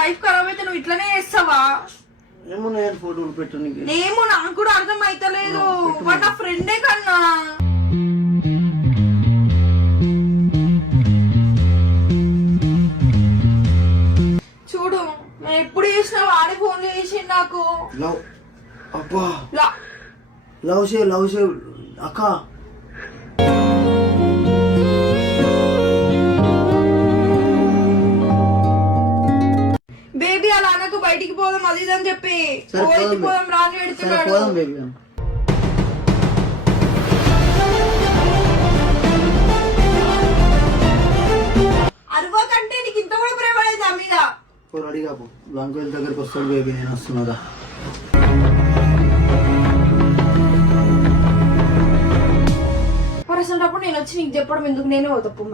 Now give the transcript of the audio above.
Life ఖరాబ్ అయితే నువ్వు ఇట్లనే చేస్తావా? ఏమో నేను ఫోటోలు పెట్టడానికి ఏమో నాకు కూడా అర్థం అయితలేదు. వాడు నా ఫ్రెండే కన్నా. చూడు నేను ఎప్పుడు చేసినా వాడే ఫోన్ చేసి నాకు లవ్ అబ్బా లవ్ షే అక్క బేబీ అలా అనకు, బయటికి పోదాం అది ఇది అని చెప్పి పోదాం రాని పెడుతున్నాడు. అరవా కంటే నీకు ఇంత కూడా ప్రేమ లేదు ఆ మీద. రెడీగా పో, లంకోల్ దగ్గరకు వస్తాడు బేబీ, నేను వస్తున్నదా. మరి అసలు నేను వచ్చి నీకు చెప్పడం ఎందుకు? నేనే తప్పు.